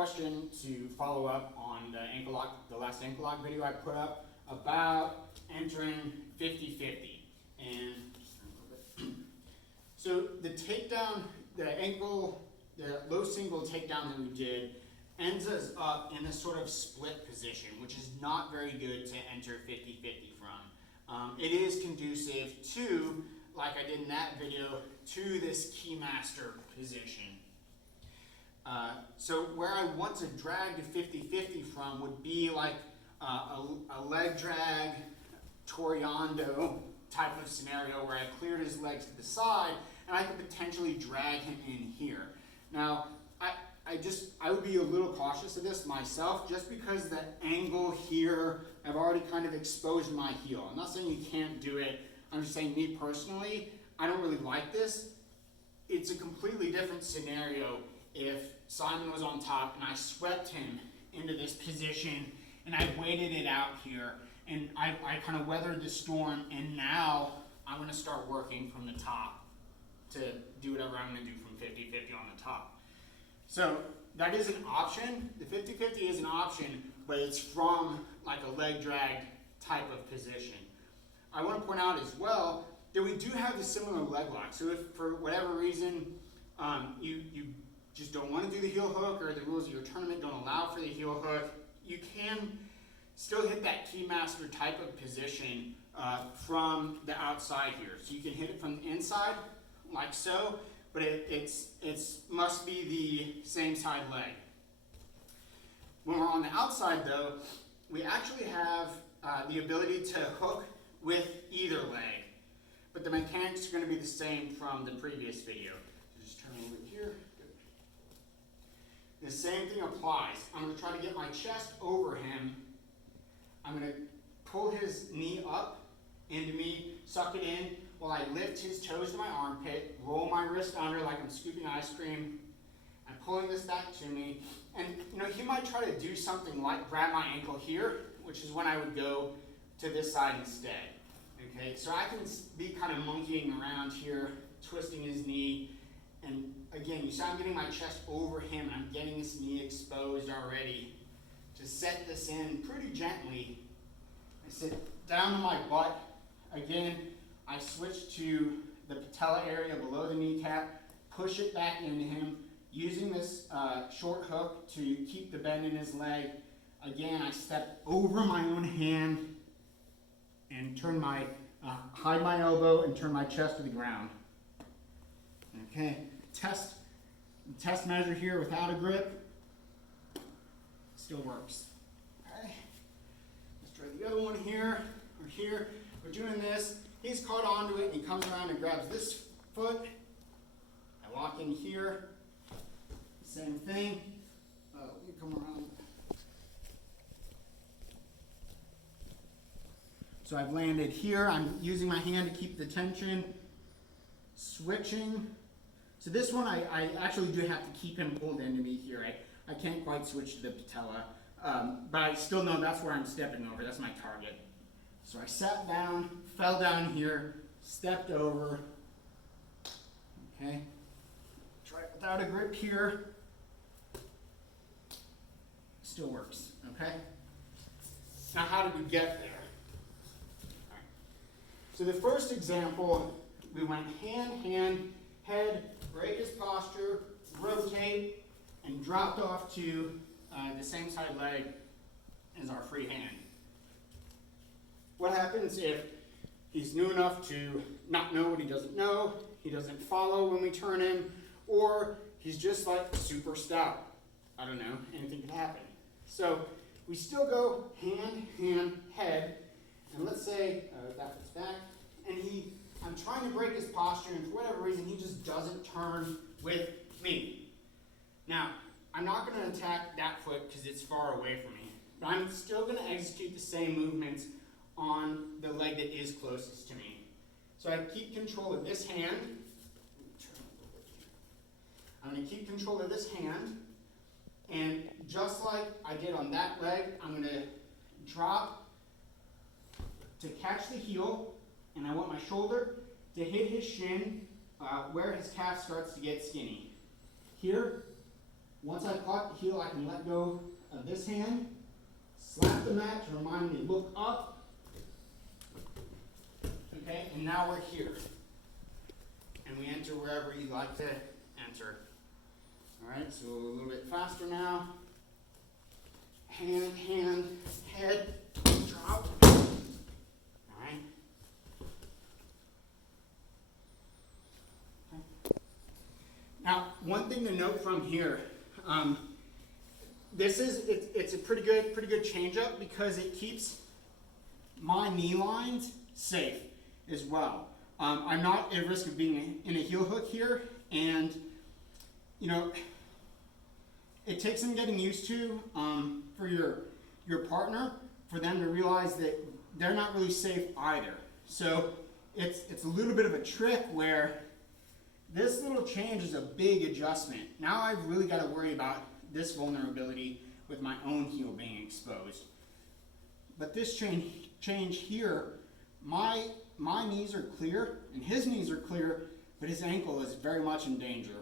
question to follow up on the last ankle lock video I put up about entering 50-50. And so the takedown, the low single takedown that we did ends us up in a sort of split position, which is not very good to enter 50-50 from. It is conducive to, like I did in that video, to this keymaster position. So where I want to drag to 50-50 from would be like a leg drag, toreando type of scenario where I cleared his legs to the side and I could potentially drag him in here. Now, I would be a little cautious of this myself just because the angle here, I've already kind of exposed my heel. I'm not saying you can't do it. I'm just saying me personally, I don't really like this. It's a completely different scenario if Simon was on top and I swept him into this position and I waited it out here and I kind of weathered the storm, and now I'm going to start working from the top to do whatever I'm going to do from 50-50 on the top. So that is an option. The 50-50 is an option, but it's from like a leg drag type of position. I want to point out as well that we do have a similar leg lock. So if for whatever reason you just don't want to do the heel hook, or the rules of your tournament don't allow for the heel hook, you can still hit that keymaster type of position from the outside here. So you can hit it from the inside, like so, but it must be the same side leg. When we're on the outside though, we actually have the ability to hook with either leg, but the mechanics are going to be the same from the previous video. So just turn over here. The same thing applies. I'm going to try to get my chest over him. I'm going to pull his knee up into me, suck it in, while I lift his toes to my armpit, roll my wrist under like I'm scooping ice cream. I'm pulling this back to me. And he might try to do something like grab my ankle here, which is when I would go to this side instead. Okay, so I can be kind of monkeying around here, twisting his knee. And again, you see I'm getting my chest over him and I'm getting his knee exposed already. To set this in pretty gently, I sit down on my butt. Again, I switch to the patella area below the kneecap, push it back into him, using this short hook to keep the bend in his leg. Again, I step over my own hand and turn hide my elbow and turn my chest to the ground. Okay, test measure here without a grip. Still works. Okay, let's try the other one here. We're here. We're doing this. He's caught onto it and he comes around and grabs this foot. I walk in here. Same thing. We come around. So I've landed here. I'm using my hand to keep the tension. Switching. So this one I actually do have to keep him pulled into me here. I can't quite switch to the patella, but I still know that's where I'm stepping over. That's my target. So I sat down, fell down here, stepped over. Okay. Try it without a grip here. Still works. Okay. Now how did we get there? All right. So the first example, we went hand, head, break his posture, rotate, and dropped off to the same side leg as our free hand. What happens if he's new enough to not know what he doesn't know, he doesn't follow when we turn him, or he's just like super stout? I don't know, anything could happen. So we still go hand, head, and let's say that foot's back, and I'm trying to break his posture, and for whatever reason, he just doesn't turn with me. Now, I'm not going to attack that foot because it's far away from me, but I'm still going to execute the same movements on the leg that is closest to me. So I keep control of this hand. I'm going to keep control of this hand, and just like I did on that leg, I'm going to drop to catch the heel, and I want my shoulder to hit his shin where his calf starts to get skinny. Here, Once I caught the heel, I can let go of this hand, slap the mat to remind me to look up. Okay, and now we're here. And we enter wherever you'd like to enter. All right, so a little bit faster now. Hand, head, drop. All right. Okay. Now, one thing to note from here, it's a pretty good change up because it keeps my knee lines safe as well. I'm not at risk of being in a heel hook here, and you know, it takes some getting used to for your partner, for them to realize that they're not really safe either. So it's a little bit of a trick where this little change is a big adjustment. Now I've really got to worry about this vulnerability with my own heel being exposed. But this change here, my knees are clear and his knees are clear, but his ankle is very much in danger.